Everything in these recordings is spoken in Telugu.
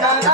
cantar.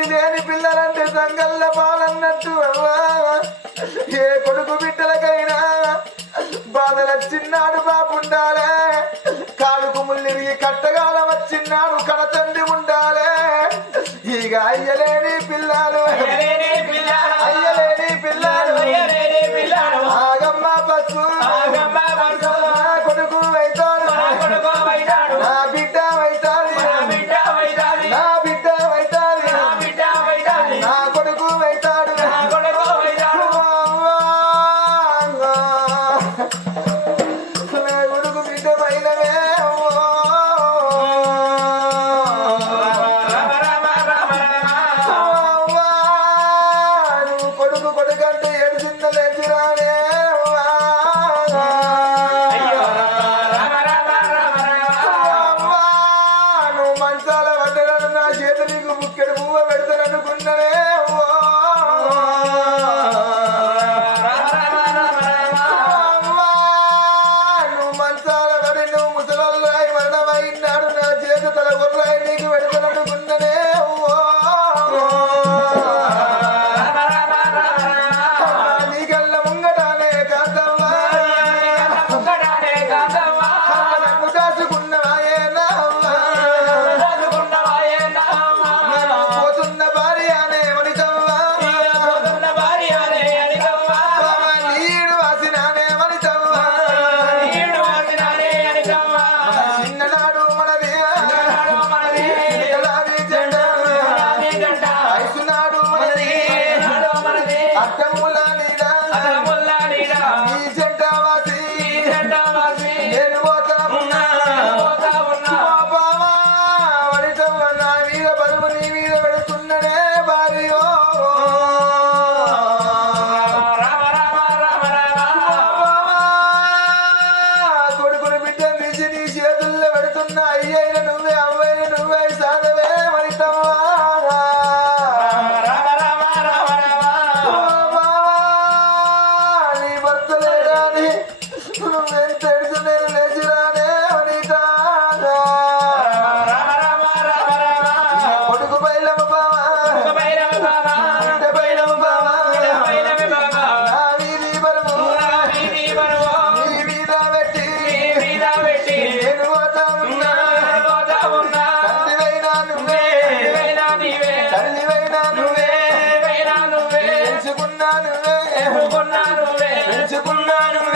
తల్లి లేని పిల్లలంటే సంగల్ల పాలన్నట్టు ఏ కొడుకు బిడ్డలకైనా బాధల చిన్నాడు బాబుండాలే కాలుకు ముల్లిరిగి కట్టగాల వచ్చిన్నాడు కడతండి పాదాల వందనను నా చేతి నీకు ముక్కెడు పువ్వ పెడతాననుకున్ననే కొన్నాను కొన్నాను పెంచుకున్నాను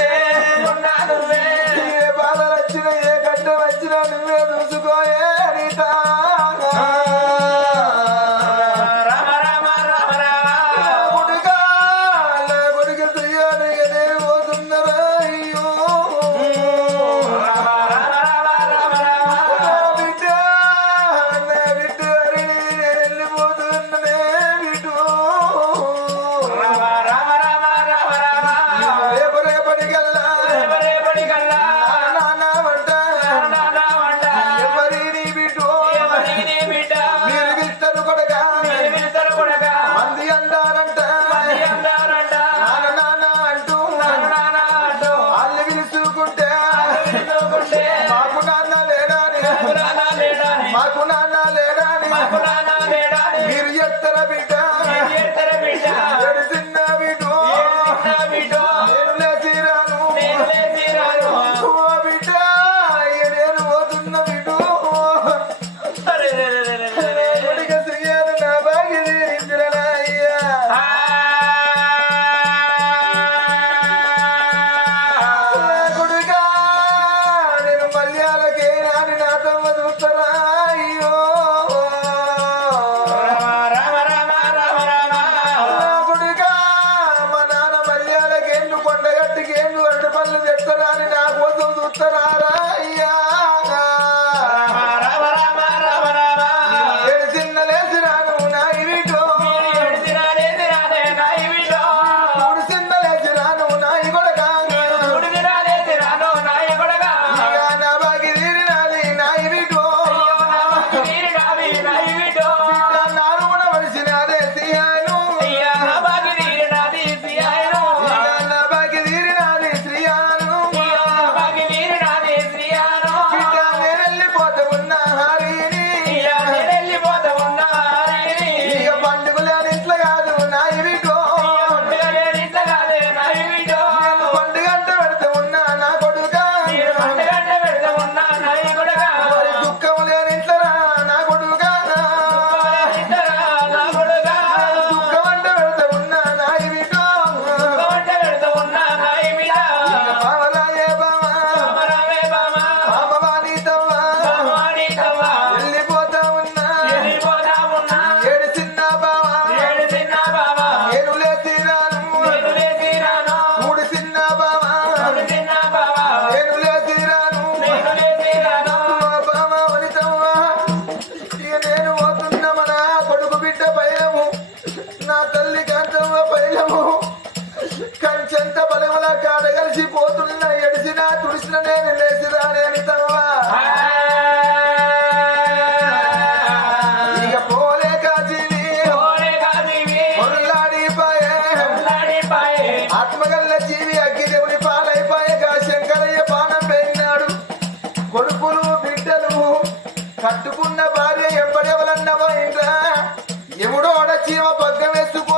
సంవత్సరాల కొడుకులు బిడ్డలు కట్టుకున్న భార్య ఎప్పటివలన్నమో ఇంట్లో? ఎవడో చీమ పగ్గం వేసుకో